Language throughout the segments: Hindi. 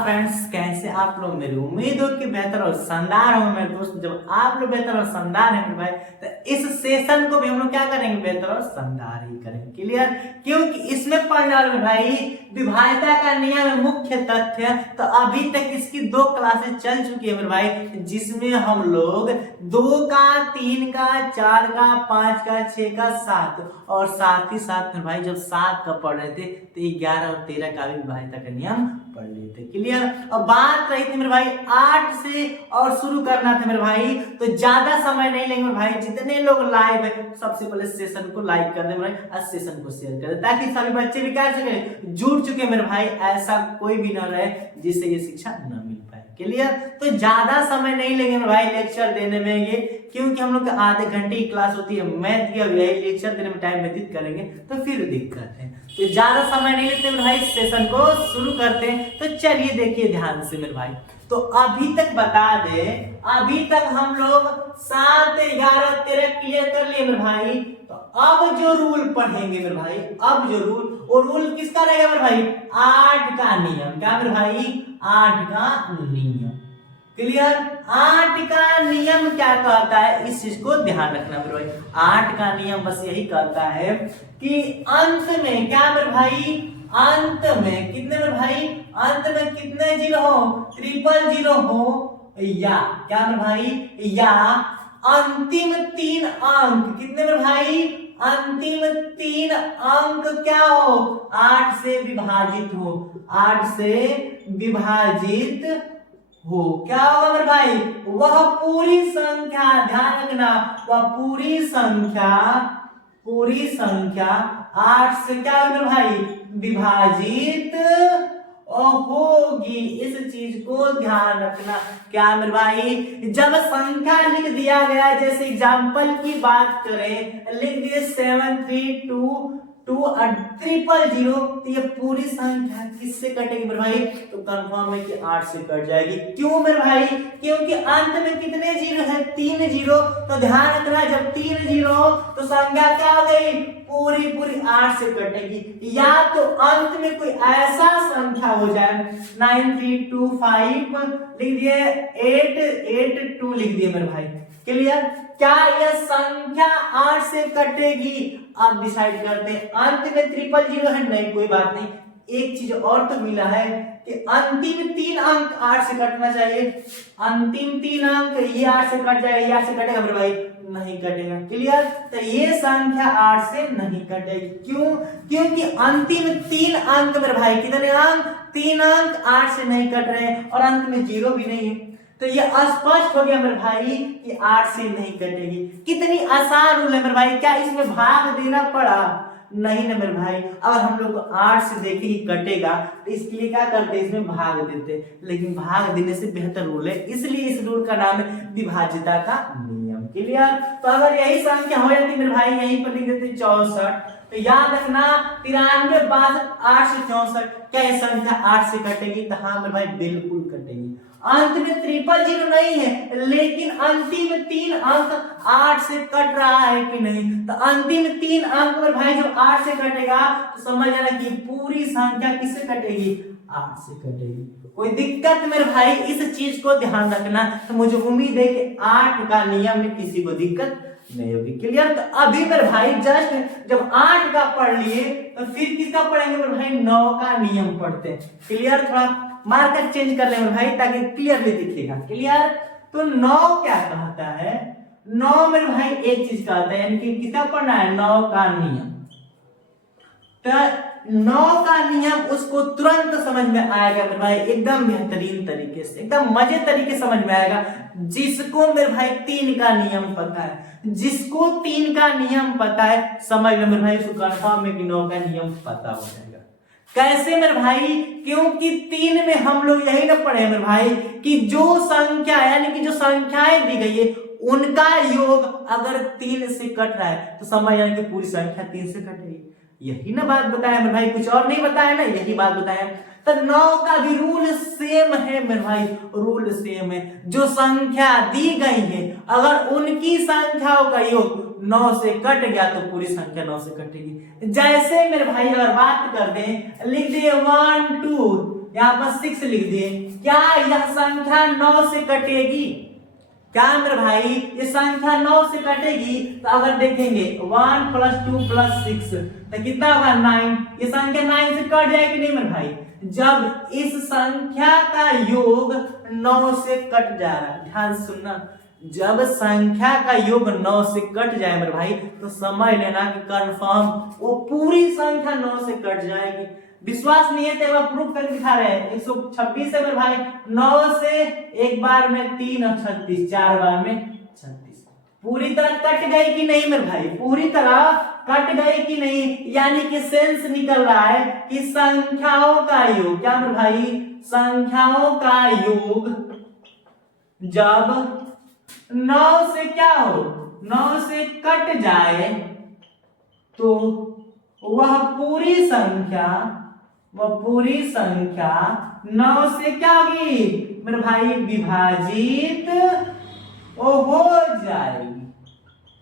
फ्रेंड्स, कैसे आप लोग? मेरी उम्मीद हो कि बेहतर और शानदार हो मेरे दोस्त। जब आप लोग बेहतर और शानदार हैं भाई, तो इस सेशन को भी हम लोग क्या करेंगे? बेहतर और शानदार ही करेंगे। क्लियर? क्योंकि इसमें पढ़ने वाले भाई विभाज्यता का नियम मुख्य तथ्य। तो अभी तक इसकी 2 क्लासेस चल चुकी है मेरे भाई, जिसमें हम लोग 2 का, 3 का, 4 का, 5 का, 6 का, 7 और साथ ही साथ में भाई जब 7 का पढ़ रहे थे तो 11 और 13 का भी विभाज्यता का नियम पढ़ लिए थे। क्लियर? और बात रही थी मेरे भाई 8 से और शुरू करना था मेरे भाई, तो ज्यादा समय नहीं लेंगे मेरे भाई। जितने लोग लाइव है सबसे पहले सेशन को लाइक कर दे मेरे भाई और सेशन को शेयर कर दे, ताकि सभी बच्चे भी क्या सके, जुड़ चुके मेरे भाई, ऐसा कोई भी ना रहे जिससे ये शिक्षा न मिल पाए। क्लियर? तो ज्यादा समय नहीं लेंगे मेरे भाई लेक्चर देने में ये, क्योंकि हम लोग आधे घंटे की क्लास होती है मैथ की, अब यही लेक्चर देने में टाइम व्यतीत करेंगे तो फिर दिक्कत है। तो ज्यादा समय नहीं लेते मेरे भाई, सेशन को शुरू करते हैं। तो चलिए देखिए ध्यान से मेरे भाई। तो अभी तक बता दे, अभी तक हम लोग 7, 11, 13 क्लियर कर लिए मेरे भाई। तो अब जो रूल पढ़ेंगे मेरे भाई, अब जो रूल, वो रूल किसका रहेगा मेरे भाई? 8 का नियम। क्या मेरे भाई? 8 का नियम। क्लियर? 8 का नियम क्या कहता है, इस चीज को ध्यान रखना मेरे भाई। 8 का नियम बस यही कहता है कि अंत में क्या मेरे भाई, अंत में कितने मेरे भाई, अंत में कितने जीरो हो? 000 हो, या क्या मेरे भाई, या अंतिम 3 अंक कितने मेरे भाई, अंतिम 3 अंक क्या हो? 8 से विभाजित हो, 8 से विभाजित हो। क्या होगा मेरे भाई? वह पूरी संख्या, ध्यान रखना, वह पूरी संख्या 8 से क्या होगा मेरे भाई? विभाजित होगी। इस चीज को ध्यान रखना। क्या मेरे भाई? जब संख्या लिख दिया गया, जैसे एग्जांपल की बात करें, लिख दिए 732 000, तो ये पूरी संख्या किससे कटेगी मेरे भाई? तो कंफर्म है कि 8 से कट जाएगी। क्यों मेरे भाई? क्योंकि अंत में कितने जीरो है? 3 जीरो। तो ध्यान रखना, जब 3 जीरो तो संख्या क्या हो गई? पूरी 8 से कटेगी। या तो अंत में कोई ऐसा संख्या हो जाए, 9325 लिख दिए, 882 लिख दिए मेरे भाई। क्लियर? क्या यह संख्या 8 से कटेगी? आप डिसाइड करते हैं। अंत में 000 है, नहीं कोई बात नहीं। एक चीज और तो मिला है कि अंतिम 3 अंक 8 से कटना चाहिए। अंतिम 3 अंक ये 8 से कट जाएगा, ये 8 से कटेगा मेरे भाई? नहीं कटेगा। क्लियर? तो ये संख्या 8 से नहीं कटेगी। क्यों? क्योंकि अंतिम 3 अंक मेरे भाई, कितने अंक? 3 अंक 8 से नहीं कट रहे हैं और अंत में 0 भी नहीं है। तो ये स्पष्ट हो गया मेरे भाई कि 8 से नहीं कटेगी। कितनी आसान रूल है मेरे भाई। क्या इसमें भाग देना पड़ा? नहीं ना मेरे भाई। अगर हम लोग को 8 से देखिए कटेगा तो इसके लिए क्या करते? इसमें भाग देते, लेकिन भाग देने से बेहतर रूल है, इसलिए इस रूल का नाम है विभाज्यता का नियम। क्लियर? तो अगर यही संख्या हो जाती मेरे भाई, यहीं पर लिख देते 64, तो याद रखना 93 62 8 से 64, क्या ये संख्या 8 से कटेगी? तो हाँ मेरे भाई, बिल्कुल कटेगी। अंत में 000 नहीं है, लेकिन अंतिम 3 अंक 8 से कट रहा है कि नहीं? तो अंतिम 3 अंक मेरे भाई जब 8 से कटेगा तो समझ जाना कि पूरी संख्या किससे कटेगी? 8 से कटेगी। कोई दिक्कत मेरे भाई? इस चीज को ध्यान रखना। तो मुझे उम्मीद है कि 8 का नियम में किसी को दिक्कत नहीं होगी। क्लियर? तो अभी मेरे भाई जस्ट जब 8 का पढ़ लिए तो फिर किसका पढ़ेंगे मेरे भाई? 9 का नियम पढ़ते हैं। क्लियर? थोड़ा मार्कर चेंज कर लेंगे भाई ताकि क्लियरली दिखेगा। क्लियर? तो 9 क्या कहता है? 9 मेरे भाई एक चीज कहता है, यानी कि कितना पढ़ना है? 9 का नियम। तो 9 का नियम उसको तुरंत समझ में आएगा मेरे भाई, एकदम बेहतरीन तरीके से, एकदम मजे तरीके समझ में आएगा। जिसको मेरे भाई 3 का नियम पता है, जिसको 3 का नियम पता है, समझ में मेरे भाई उसको कंफर्म है कि 9 का नियम पता हो जाएगा। कैसे मेरे भाई? क्योंकि 3 में हम लोग यही ना पढ़े मेरे भाई कि जो संख्या, यानी कि जो संख्याएं दी गई है उनका योग अगर 3 से कट रहा है तो समझ जाए कि पूरी संख्या 3 से कटेगी। यही ना बात बताया मेरे भाई, कुछ और नहीं बताया ना, यही बात बताया। तो 9 का भी रूल सेम है मेरे भाई, रूल सेम है। जो संख्या दी गई है अगर उनकी संख्याओं का योग 9 से कट गया तो पूरी संख्या 9 से कटेगी। जैसे मेरे भाई अगर बात कर दें, लिख दिए 1 2, यहाँ पर 6 लिख दिए। क्या यह संख्या 9 से कटेगी? क्या मेरे भाई ये संख्या 9 से कटेगी? तो अगर देखेंगे 1 + 2 + 6 तो कितना होगा 9। ये संख्या 9 से कट जाएगी नहीं मेरे भाई? जब इस संख्या का योग 9 से कट जा रहा है, ध्यान सुनना, जब संख्या का योग 9 से कट जाए मेरे भाई तो समझ लेना कि कंफर्म वो पूरी संख्या 9 से कट जाएगी। विश्वास नहीं है तो एक प्रूफ करके दिखा रहे हैं। 126 है मेरे भाई, 9 से एक बार में 3 और 36, 4 बार में 36। पूरी तरह कट गई कि नहीं मेरे भाई? पूरी तरह कट गई कि नहीं? यानी कि सेंस निकल रहा है कि संख्याओं का योग, क्या मेरे भाई, संख्याओं का योग जब 9 से क्या हो, 9 से कट जाए तो वह पूरी संख्या 9 से क्या होगी मेरे भाई, विभाजित हो जाएगी।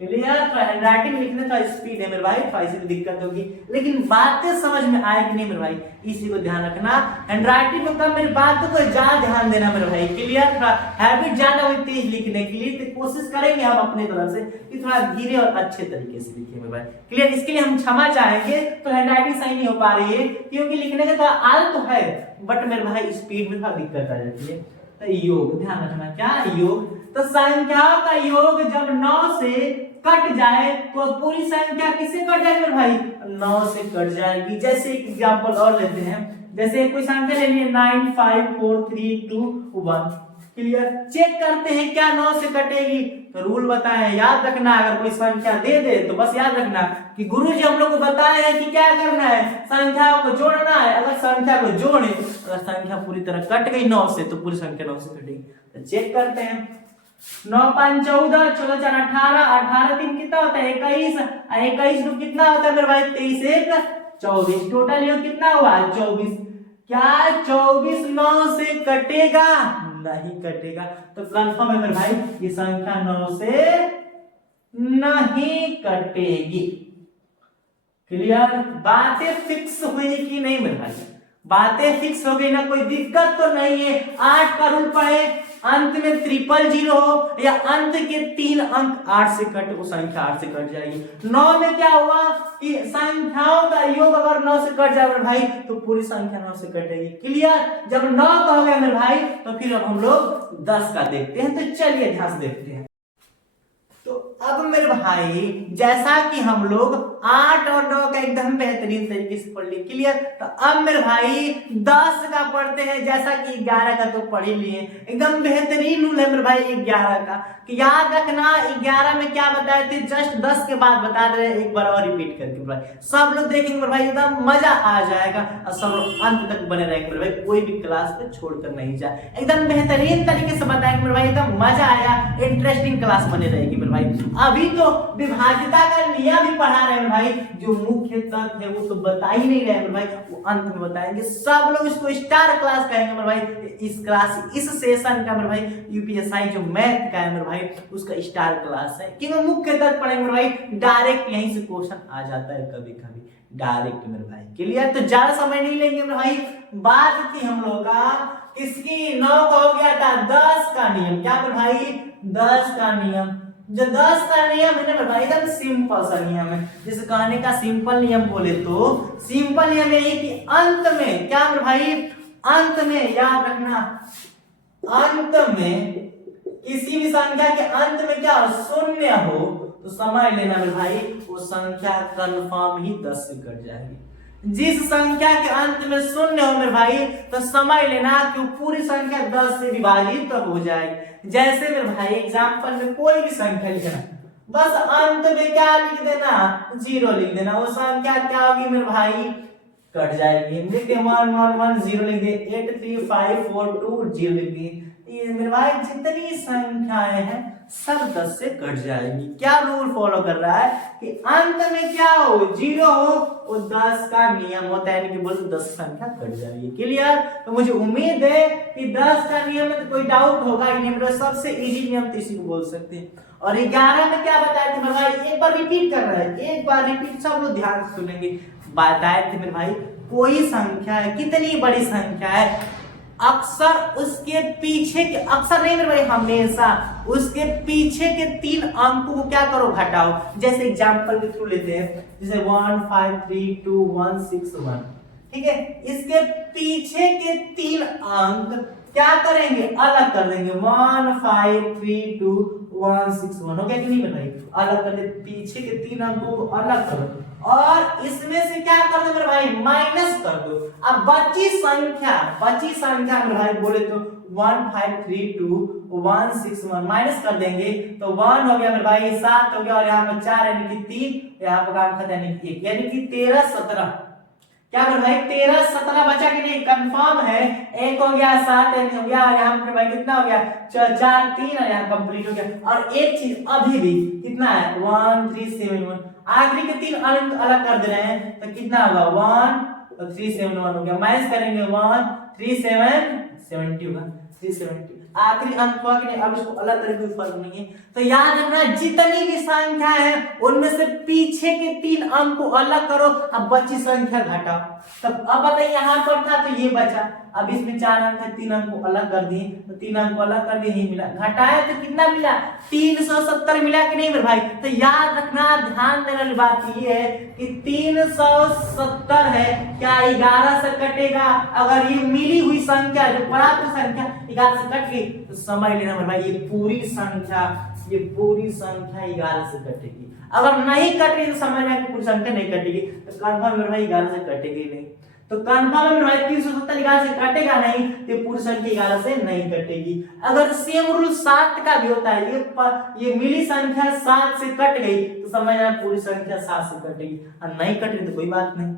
क्लियर? तो हैंडराइटिंग लिखने का स्पीड है मेरे भाई, तो ऐसी तो दिक्कत होगी, लेकिन बातें समझ में आए कि नहीं मेरे भाई, इसी को ध्यान रखना। हैंडराइटिंग में कम, मेरी बातों को ज्यादा ध्यान देना मेरे भाई। क्लियर? थोड़ा हैबिट ज्यादा हो तेज लिखने के लिए, तो कोशिश करेंगे हम अपने तरफ से कि थोड़ा धीरे और अच्छे तरीके से लिखे मेरे भाई। क्लियर? इसके लिए हम क्षमा चाहेंगे, तो हैंडराइटिंग सही नहीं हो पा रही है क्योंकि लिखने का थोड़ा आदत तो है, बट मेरे भाई स्पीड में थोड़ा दिक्कत आ जाती है। तो योग ध्यान रखना, क्या योग, तो संख्याओं का योग जब 9 से कट जाए तो पूरी संख्या किससे कट जाएगी मेरे भाई, 9 से कट जाएगी। जैसे एक एग्जांपल और लेते हैं, जैसे कोई संख्या ले लिए 9 5 4 3 2 1। क्लियर? चेक करते हैं क्या 9 से कटेगी, तो रूल बताए, याद रखना। अगर कोई संख्या दे दे तो बस याद रखना कि गुरुजी हम लोग को बताए हैं कि क्या करना है, संख्याओं को जोड़ना है। अगर संख्या को जोड़े, अगर संख्या पूरी तरह कट गई 9 से तो पूरी संख्या 9 से कटेगी। तो चेक करते हैं, 9 5 14, 14 4 18, 18 3 कितना होता है 21, 21 2 कितना होता है मेरे भाई 23 1 24, टोटल ये कितना हुआ 24। क्या 24 9 से कटेगा? नहीं कटेगा। तो कंफर्म है मेरे भाई ये संख्या 9 से नहीं कटेगी। क्लियर? बातें फिक्स हुई कि नहीं मेरे भाई? बातें फिक्स हो गई ना, कोई दिक्कत तो नहीं है। 8 का रूल पढ़े, अंत में 000 हो या अंत के 3 अंक 8 से कटे, वो संख्या 8 से कट जाएगी। 9 में क्या हुआ कि संख्याओं का योग अगर 9 से कट जाए मेरे भाई तो पूरी संख्या 9 से कटेगी। क्लियर? जब 9 का हो गया मेरे भाई तो फिर अब हम लोग 10 का देखते हैं। तो चलिए ध्यान से देखते हैं। तो अब मेरे भाई जैसा कि हम लोग 8 और 9 का एकदम बेहतरीन तरीके से पढ़ लिए। क्लियर? तो अब मेरे भाई 10 का पढ़ते हैं, जैसा कि 11 का तो पढ़ ही लिए। एकदम बेहतरीन रूल है मेरे भाई 11 का, कि याद रखना 11 में क्या बताए थे, जस्ट 10 के बाद बता रहे, एक बार और रिपीट करके भाई सब लोग देखेंगे मेरे भाई, एकदम मजा आ जाएगा और सब लोग अंत तक बने रहेंगे मेरे भाई, कोई भी क्लास पे छोड़कर नहीं जाए। एकदम बेहतरीन तरीके से बताएंगे मेरे भाई, एकदम मजा आएगा, इंटरेस्टिंग क्लास बने रहेगी मेरे भाई। अभी तो विभाज्यता का नियम भी पढ़ा रहे हैं भाई, जो मुख्य तत्व है वो तो बता ही नहीं रहे मेरे भाई, वो अंत में बताएंगे। सब लोग इसको स्टार क्लास कहेंगे मेरे भाई। इस क्लास, इस सेशन का मेरे भाई यूपीएसआई जो मैथ का है मेरे भाई उसका स्टार क्लास है, कि वो मुख्य तत्व पढ़ेंगे मेरे भाई। डायरेक्ट यहीं से क्वेश्चन आ जाता है कभी कभी डायरेक्ट मेरे भाई। क्लियर? तो ज्यादा समय नहीं लेंगे मेरे भाई। बात थी हम लोग का किसकी, 9 का हो गया था 10 का नियम। क्या मेरे भाई? 10 का नियम। जो 10 का नियम है ना मेरे भाई एकदम सिंपल सा नियम है। जैसे कहने का सिंपल नियम बोले तो सिंपल नियम यही कि अंत में क्या मेरे भाई, अंत में याद रखना, अंत में किसी भी संख्या के अंत में क्या शून्य हो तो समझ लेना मेरे भाई वो संख्या कंफर्म ही 10 से कट जाएगी। जिस संख्या के अंत में शून्य हो मेरे भाई तो समझ लेना कि वो पूरी संख्या 10 से विभाजित तो हो जाएगी। जैसे मेरे भाई एग्जांपल में कोई भी संख्या लिखना, बस अंत में क्या लिख देना, 0 लिख देना, वो संख्या क्या होगी मेरे भाई, कट जाएगी। लिख दे 1 1 1 0 लिख दे, 8 3 5 4 2 0 लिख दिए। ये मेरे भाई जितनी संख्याएं हैं सब 10 से कट जाएंगी। क्या रूल फॉलो कर रहा है कि अंत में क्या हो, 0 हो, वो 10 का नियम होता है, यानी कि बोलते 10 संख्या कट जाएगी। क्लियर? तो मुझे उम्मीद है कि 10 का नियम में तो कोई डाउट होगा ही नहीं, सबसे इजी नियम तो इसी को बोल सकते हैं। और 11 में क्या बताए थे मेरे भाई, एक बार रिपीट कर रहे हैं, एक बार रिपीट, सब लोग ध्यान से सुनेंगे। बताए थे मेरे भाई कोई संख्या है, कितनी बड़ी संख्या है, अक्सर उसके पीछे के, अक्सर नहीं मेरे भाई हमेशा उसके पीछे के 3 अंकों को क्या करो, घटाओ। जैसे एग्जांपल के थ्रू लेते हैं, जैसे 1 5 3 2 1 6 1, ठीक है। इसके पीछे के 3 अंक क्या करेंगे, अलग कर देंगे। 1 5 3 2 1 6 1 हो गया कि नहीं भाई, अलग कर दे, पीछे के 3 अंकों को अलग करो और इसमें से क्या कर दो मेरे भाई, माइनस कर दो। अब बची संख्या मेरे भाई बोले तो 1 5 3 2 1 6 1 माइनस कर देंगे तो 1 हो गया मेरे भाई, 7 हो गया और यहाँ पर 4 यानी कि 3, यहाँ पर काम खत्म यानी कि 1, यानी कि 13 17, क्या मेरे भाई 13 17 बचा कि नहीं, कंफर्म है। 1 हो गया, 7 हो गया, यहाँ पर भाई कितना हो गया, 4 3 और यहाँ कंप्लीट हो गया। और एक चीज अभी भी कितना है, 1 3 7 1, आखिरी के 3 अंक अलग कर दे रहे हैं तो कितना होगा, 1 और 3 7 1 हो गया, माइनस करेंगे 1 3 7 70 होगा, 370 आखिरी अंक हुआ कि नहीं। अब इसको अलग करके कोई फर्क नहीं है, तो याद रखना जितनी भी संख्या है उनमें से पीछे के 3 अंक को अलग करो, अब बची संख्या घटाओ। तब अब बताइए यहाँ पर था तो ये बचा, अब इसमें 4 अंक है, 3 अंक को अलग कर दिए तो 3 अंक को अलग कर दिए, ही मिला, घटाया तो कितना मिला, 370 मिला कि नहीं मेरे भाई। तो याद रखना, ध्यान देने वाली बात ये है कि 370 है, क्या 11 से कटेगा, अगर ये मिली हुई संख्या जो प्राप्त संख्या 11 से कट गई तो समझ लेना मेरे भाई ये पूरी संख्या 11 से कटेगी। अगर नहीं कट रही तो समझ लेना कि पूरी संख्या नहीं कटेगी, तो कंफर्म मेरे भाई 11 से कटेगी नहीं, तो कंफर्म मेरे भाई 370 11 से कटेगा नहीं, तो पूरी संख्या 11 से नहीं कटेगी। अगर सेम रूल 7 का भी होता है, ये मिली संख्या 7 से कट गई तो समझ लेना पूरी संख्या 7 से कटेगी, और नहीं कट रही तो कोई बात नहीं।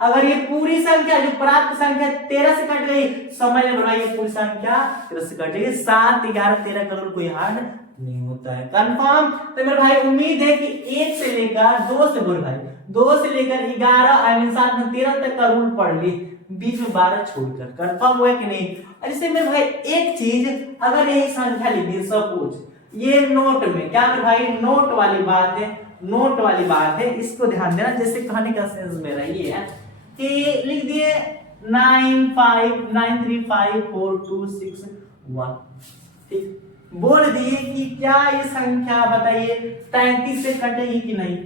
अगर ये पूरी संख्या जो प्राप्त संख्या 13 से कट गई, समझ लेना भाई ये पूरी संख्या 13 से कटेगी। 7 11 13 का रूल कोई हार्ड नहीं होता है, कंफर्म। तो मेरे भाई उम्मीद है कि 1 से लेकर 2 से बोल भाई 2 से लेकर 11 आई मीन 7 में 13 तक का रूल पढ़ ली, बीच में 12 छोड़कर, कंफर्म हुआ कि नहीं। ऐसे मेरे भाई एक चीज, अगर यही संख्या लिखी सपोज ये नोट में, क्या मेरे भाई नोट वाली बात है, नोट वाली बात है, इसको ध्यान देना। जैसे कहने का सेंस मेरा ये है कि लिख दिए 9 5 9 3 5 4 2 6 1, ठीक, बोल दिए कि क्या ये संख्या बताइए 33 से कटेगी कि नहीं,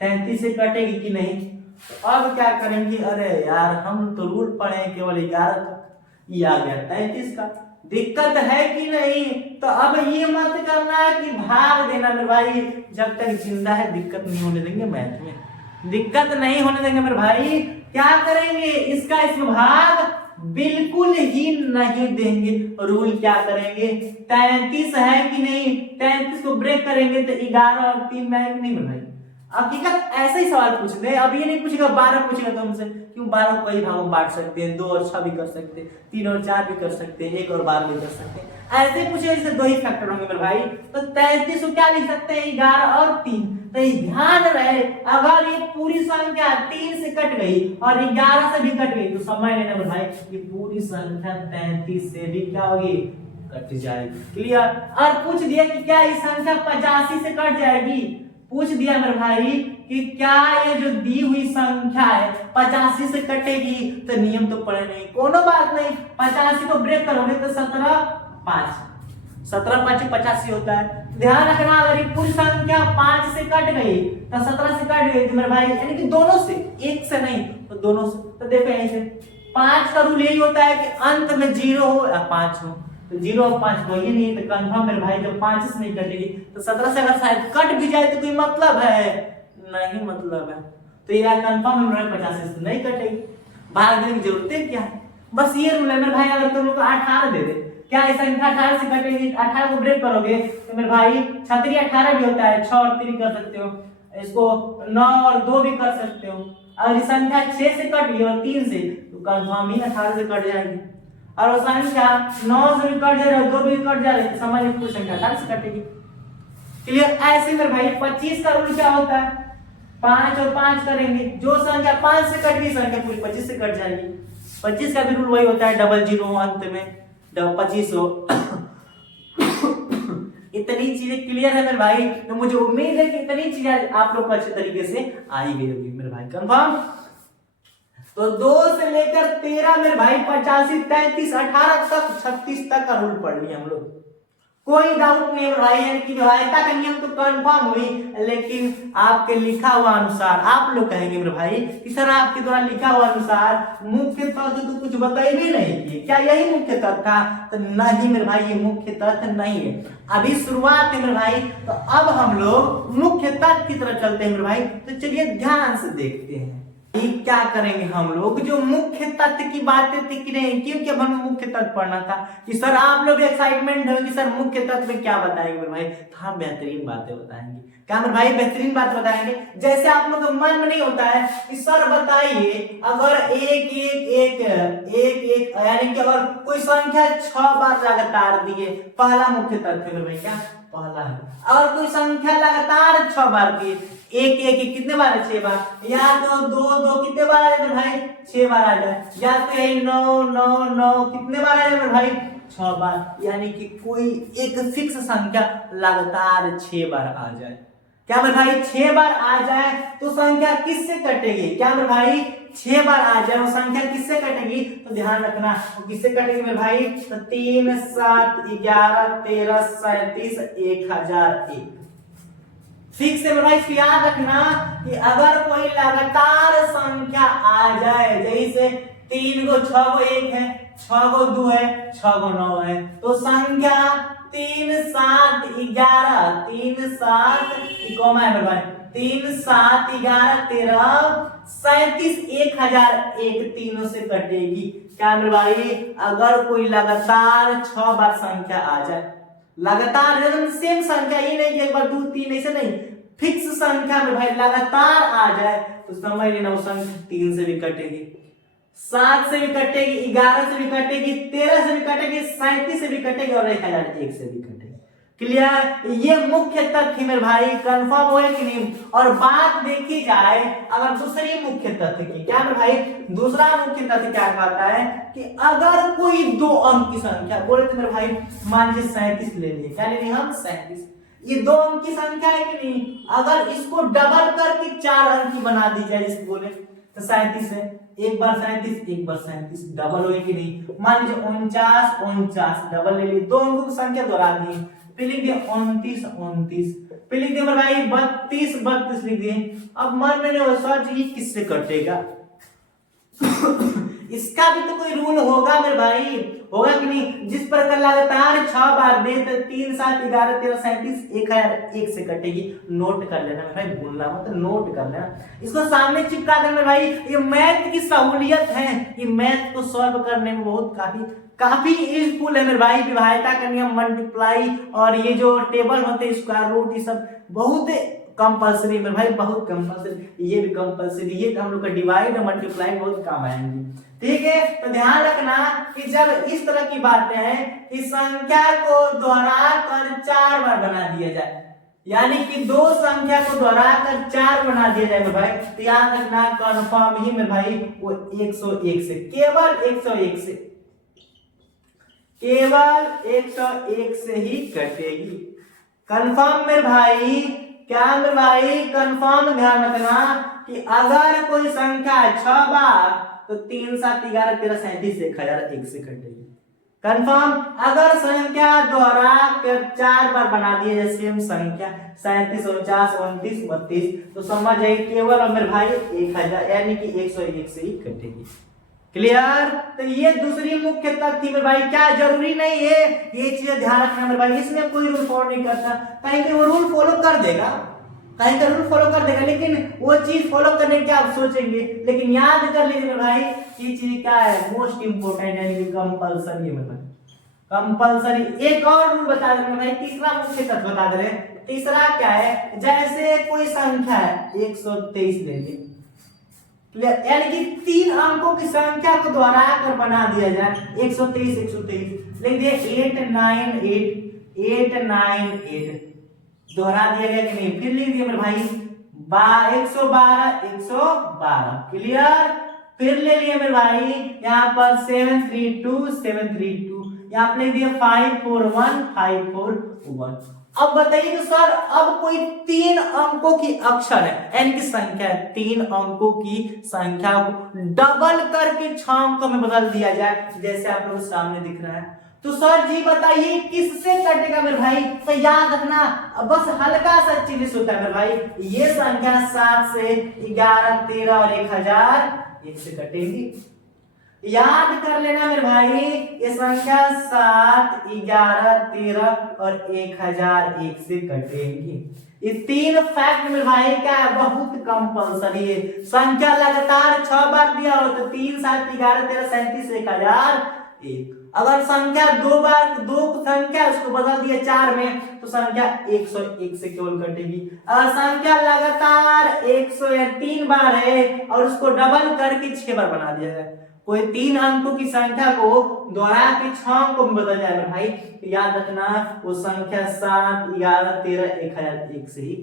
33 से कटेगी कि नहीं। तो अब क्या करेंगे, अरे यार हम तो रूल पढ़े केवल 11 तक, ये आ गया 33 का, दिक्कत है कि नहीं। तो अब ये मत करना है कि भाग देना मेरे भाई, जब तक जिंदा है दिक्कत नहीं होने देंगे, मैथ में दिक्कत नहीं होने देंगे मेरे भाई। क्या करेंगे, इसका इसमें भाग बिल्कुल ही नहीं देंगे। रूल क्या करेंगे, 33 है कि नहीं, 33 को ब्रेक करेंगे तो 11 और 3 में है कि नहीं भाई। हकीकत ऐसा ही सवाल पूछ दे, अब ये नहीं पूछेगा 12 पूछेगा तुमसे, क्यों 12 को कई भागों में बांट सकते हैं, 2 और 6 भी कर सकते हैं, 3 और 4 भी कर सकते हैं, 1 और 12 भी कर सकते हैं। ऐसे पूछेगा जैसे 2 ही फैक्टर होंगे मेरे भाई, तो 33 को क्या लिख सकते हैं, 11 और 3। तो ध्यान रहे, अगर ये पूरी संख्या 3 से कट गई और 11 से भी कट गई तो समझ लेना मेरे भाई ये पूरी संख्या 33 से भी क्या होगी, कट जाएगी। क्लियर। और पूछ दिया कि क्या ये संख्या 85 से कट जाएगी, पूछ दिया मेरे भाई कि क्या ये जो दी हुई संख्या है 85 से कटेगी, तो नियम तो पढ़े नहीं, कोनो बात नहीं, 85 को ब्रेक करोगे तो 17 5 85 होता है। ध्यान रखना, अगर ये पूरी संख्या 5 से कट गई तो 17 से कट गई तो मेरे भाई, यानी कि दोनों से, एक से नहीं तो दोनों से। तो देखो यहीं से 5 का रूल यही होता है कि अंत में 0 हो या 5 हो, तो 0 और 5 हो ही नहीं, तो कंफर्म मेरे भाई जब 5 से नहीं कटेगी तो 17 से अगर शायद कट भी जाए तो कोई मतलब है नहीं, मतलब है तो ये कंफर्म मेरे भाई 85 से नहीं कटेगी, भाग देने की जरूरत है क्या, बस ये रूल है मेरे भाई। अगर तुम लोग को 18 दे दे, क्या ये संख्या 18 से कटेगी, 18 को ब्रेक करोगे तो मेरे भाई 6 18 भी होता है, 6 और 3 कर सकते हो, इसको 9 और 2 भी कर सकते हो। अगर ये संख्या 6 से कट गई और 3 से तो कंफर्म ही 18 से कट जाएगी, और वो संख्या 9 से भी कट जा रहा है, 2 भी कट जा रही है, समझ लो पूरी संख्या 18 से कटेगी। क्लियर। ऐसे मेरे भाई 25 का रूल क्या होता है, 5 और 5 करेंगे, जो संख्या 5 से कट गई संख्या पूरी 25 से कट जाएगी। 25 का भी रूल वही होता है, डबल 0 अंत में 25 हो। इतनी चीजें क्लियर है मेरे भाई, तो मुझे उम्मीद है कि इतनी चीजें आप लोग को अच्छे तरीके से आ ही गई होगी मेरे भाई, कंफर्म। तो 2 से लेकर 13 मेरे भाई 85 33 18 तक 36 तक का रूल पढ़ लिया हम लोग। कोई डाउट नहीं है भाई, यानी कि विभाज्यता का नियम तो कंफर्म हुई, लेकिन आपके लिखा हुआ अनुसार आप लोग कहेंगे मेरे भाई कि सर आपके द्वारा लिखा हुआ अनुसार मुख्य तथ्य तो कुछ बताई भी नहीं किए, क्या यही मुख्य तथ्य था? तो नहीं मेरे भाई, ये मुख्य तथ्य नहीं है, अभी शुरुआत है मेरे भाई। तो अब हम लोग मुख्य तथ्य की तरफ चलते हैं मेरे भाई। तो चलिए ध्यान से देखते हैं क्या करेंगे हम लोग, जो मुख्य तथ्य की बातें दिख रही हैं, क्योंकि अब हमें मुख्य तथ्य पढ़ना था कि सर आप लोग एक्साइटमेंट हो कि सर मुख्य तथ्य में क्या बताएंगे मेरे भाई। तो हम बेहतरीन बातें बताएंगे, क्या मेरे भाई बेहतरीन बात बताएंगे। जैसे आप लोग मन में नहीं होता है कि सर बताइए अगर एक एक एक एक एक यानी कि अगर कोई संख्या 6 बार लगातार दिए, पहला मुख्य तथ्य मेरे भाई क्या पहला है। और कोई संख्या लगातार 6 बार दिए, एक एक एक कितने बार है 6 बार, या तो 2 2 कितने बार आ जाए भाई 6 बार आ जाए, या तो 9 9 9 कितने बार आ जाए भाई 6 बार, यानी कि कोई एक फिक्स संख्या लगातार 6 बार आ जाए। क्या मेरे भाई 6 बार आ जाए तो संख्या किससे कटेगी? क्या मेरे भाई 6 बार आ जाए वो संख्या किससे कटेगी? तो ध्यान रखना वो किससे कटेगी मेरे भाई। तो 3 7 11 13 37 1001 फिक्स है मेरे भाई। इसको याद रखना कि अगर कोई लगातार संख्या आ जाए, जैसे 3 को 6 को 1 है, 6 को 2 है, 6 को 9 है, तो संख्या 3 7 11 3 7 कॉमा है मेरे भाई 3 7 11 13 37 1001 तीनों से कटेगी। क्या मेरे भाई अगर कोई लगातार 6 बार संख्या आ जाए, लगातार सेम संख्या, ये नहीं कि एक बार 2 3 ऐसे नहीं, फिक्स संख्या में भाई लगातार आ जाए तो समझ लेना वो संख्या 3 से भी कटेगी, 7 से भी कटेगी, 11 से भी कटेगी, 13 से भी कटेगी, 37 से भी कटेगी और 1001 से भी कटेगी। क्लियर? ये मुख्य तथ्य मेरे भाई कंफर्म हुए कि नहीं। और बात देखी जाए अगर दूसरी मुख्य तथ्य की, क्या मेरे भाई दूसरा मुख्य तथ्य क्या कहता है कि अगर कोई 2 अंक की संख्या, बोले तो मेरे भाई मान लीजिए 37 ले लिए, क्या ले लिए हम 37, ये 2 अंक की संख्या है कि नहीं, अगर इसको डबल करके 4 अंक की बना दी जाए, जिसको बोले तो 37 है, एक बार 37 एक बार 37 डबल होगी कि नहीं। मान लीजिए 49 49 डबल ले लिए, 2 अंकों की संख्या दोहरा दी, फिर लिख दिए 29 29, फिर लिख दिए भाई 32 32 लिख दिए। अब मन में नहीं सोच ये किससे कटेगा इसका भी तो कोई रूल होगा मेरे भाई, होगा कि नहीं। जिस प्रकार लगातार 6 बार दे तो 3 7 11 13 37 1001 से कटेगी। नोट कर लेना मेरे भाई, भूलना मत, नोट कर लेना, इसको सामने चिपका देना भाई। ये मैथ की सहूलियत है, ये मैथ को सॉल्व करने में बहुत काफी यूजफुल है मेरे भाई। विभाज्यता का नियम, मल्टीप्लाई और ये जो टेबल होते हैं स्क्वायर रूट, ये सब बहुत कंपल्सरी मेरे भाई, बहुत कंपल्सरी, ये भी कंपल्सरी, ये हम लोग का डिवाइड और मल्टीप्लाई बहुत काम आएंगे। ठीक है, तो ध्यान रखना कि जब इस तरह की बातें हैं कि संख्या को दोहरा कर 4 बार बना दिया जाए, यानी कि 2 संख्या को दोहरा कर 4 बना दिया जाए मेरे भाई, तो याद रखना कन्फर्म ही मेरे भाई वो 101 से, केवल 101 से, केवल 101 से ही कटेगी। कंफर्म मेरे भाई, क्या मेरे भाई कंफर्म। ध्यान रखना कि अगर कोई संख्या 6 बार तो 3 7 11 13 37 1001 से कटेगी। कंफर्म। अगर संख्या दोहरा कर 4 बार बना दिए जाए सेम संख्या 37 49 29 32, तो समझ जाइए केवल और मेरे भाई 1000 यानी कि 101 से ही कटेगी। क्लियर? तो ये दूसरी मुख्य तथ्य मेरे भाई, क्या जरूरी नहीं है ये चीज ध्यान रखना मेरे भाई, इसमें कोई रूल फॉलो नहीं करता, कहीं कहीं वो रूल फॉलो कर देगा, कहीं का रूल फॉलो कर देगा, लेकिन वो चीज फॉलो करने की आप सोचेंगे, लेकिन याद कर लीजिए मेरे भाई ये चीज क्या है, मोस्ट इंपोर्टेंट यानी कि कंपल्सरी है मेरे भाई, कंपल्सरी। एक और रूल बता दे मेरे भाई, तीसरा मुख्य तथ्य बता दे रहे। तीसरा क्या है, जैसे कोई संख्या है 123 ले ली, यानी कि 3 अंकों की संख्या को दोहरा कर बना दिया जाए 123 123, लिख दिए 898 898, दोहरा दिया गया कि नहीं, फिर लिख दिया मेरे भाई 112 112। क्लियर? फिर ले लिए मेरे भाई यहाँ पर 732 732, यहाँ पे लिख दिया 541 541, अब बताइए कि सर अब कोई 3 अंकों की अक्षर है यानी कि संख्या है, 3 अंकों की संख्या को डबल करके 6 अंकों में बदल दिया जाए जैसे आप लोग सामने दिख रहा है, तो सर जी बताइए किससे कटेगा मेरे भाई। तो याद रखना बस हल्का सा चीज होता है मेरे भाई, ये संख्या 7 से 11 13 और 1000 1 से कटेगी। याद कर लेना मेरे भाई ये संख्या 7 11 13 और 1001 से कटेंगी। ये 3 फैक्ट मेरे भाई क्या है बहुत कंपल्सरी है। संख्या लगातार 6 बार दिया हो तो 3 7 11 13 37 1001। अगर संख्या 2 बार 2 संख्या उसको बदल दिया 4 में तो संख्या 101 से केवल कटेगी। अगर संख्या लगातार 103 बार है और उसको डबल करके 6 बार बना दिया जाए, कोई 3 अंकों की संख्या को दोहरा के 6 अंकों में बदल जाए भाई, तो याद रखना वो संख्या 7 11 13 1001 से ही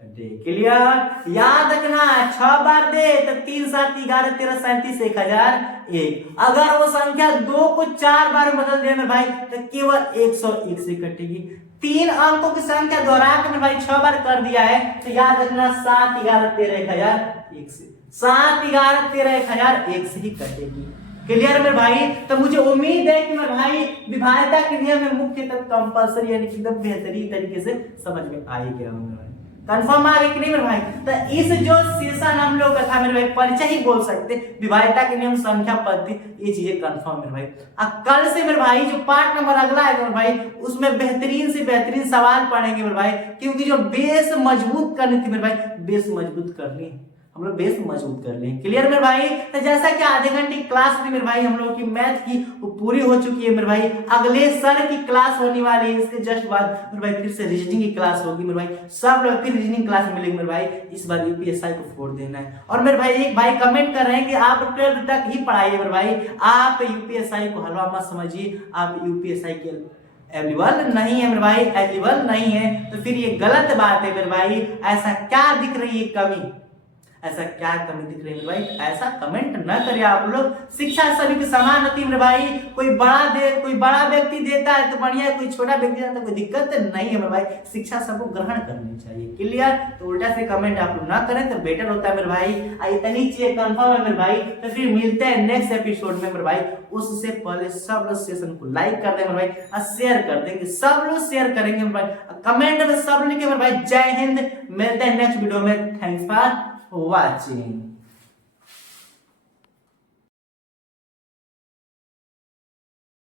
कटे। क्लियर। याद रखना 6 बार दे तो 3 7 11 13 37 1001। अगर वो संख्या 2 को 4 बार में बदल दिया भाई तो केवल 101 से कटेगी। 3 अंकों की संख्या दोहरा के भाई 6 बार कर दिया है तो याद रखना 7 11 13 1001 से 7 11 13 1001 से ही कटेगी। क्लियर मेरे भाई। तो मुझे उम्मीद है कि मेरे भाई विभाज्यता के नियम में मुख्य तत्व कंपल्सरी यानी कि एकदम बेहतरीन तरीके से समझ में आ ही गया होगा। कंफर्म आ गया कि नहीं मेरे भाई। तो इस जो सेशन हम लोग का था मेरे भाई परिचय ही बोल सकते, विभाज्यता के नियम, संख्या पद्धति, ये चीजें कंफर्म मेरे भाई। अब कल से मेरे भाई जो पार्ट नंबर अगला है मेरे भाई उसमें बेहतरीन से बेहतरीन सवाल पढ़ेंगे मेरे भाई, क्योंकि जो बेस मजबूत करनी थी मेरे भाई बेस मजबूत करनी है, हम लोग बेस मजबूत कर लें। क्लियर मेरे भाई। तो जैसा कि आधे घंटे की क्लास थी मेरे भाई हम लोगों की मैथ की वो पूरी हो चुकी है मेरे भाई। अगले सर की क्लास होने वाली है, इसके जस्ट बाद मेरे भाई फिर से रीजनिंग की क्लास होगी मेरे भाई। सब लोग फिर रीजनिंग क्लास मिलेंगे मेरे भाई। इस बार यूपीएसआई को फोड़ देना है। और मेरे भाई एक भाई कमेंट कर रहे हैं कि आप 12th तक ही पढ़ाइए मेरे भाई, आप यूपीएसआई को हलवा मत समझिए, आप यूपीएसआई के एलिजिबल नहीं है मेरे भाई, एलिजिबल नहीं है तो फिर ये गलत बात है मेरे भाई। ऐसा क्या दिख रही है कमी, ऐसा क्या कमी दिख रही है मेरे भाई, ऐसा कमेंट न करिए आप लोग। शिक्षा सभी की समान होती है मेरे भाई। कोई बड़ा व्यक्ति देता है तो बढ़िया, कोई छोटा व्यक्ति देता है तो कोई दिक्कत नहीं है मेरे भाई। शिक्षा सबको ग्रहण करनी चाहिए। क्लियर। तो उल्टा से कमेंट आप लोग ना करें तो बेटर होता है मेरे भाई। इतनी चीजें कंफर्म है मेरे भाई। तो फिर मिलते हैं नेक्स्ट एपिसोड में मेरे भाई। उससे पहले सब लोग सेशन को लाइक कर देंगे मेरे भाई और शेयर कर देंगे, सब लोग शेयर करेंगे मेरे भाई। कमेंट में सब लिखे मेरे भाई। जय हिंद। मिलते हैं नेक्स्ट वीडियो में। Thanks for watching।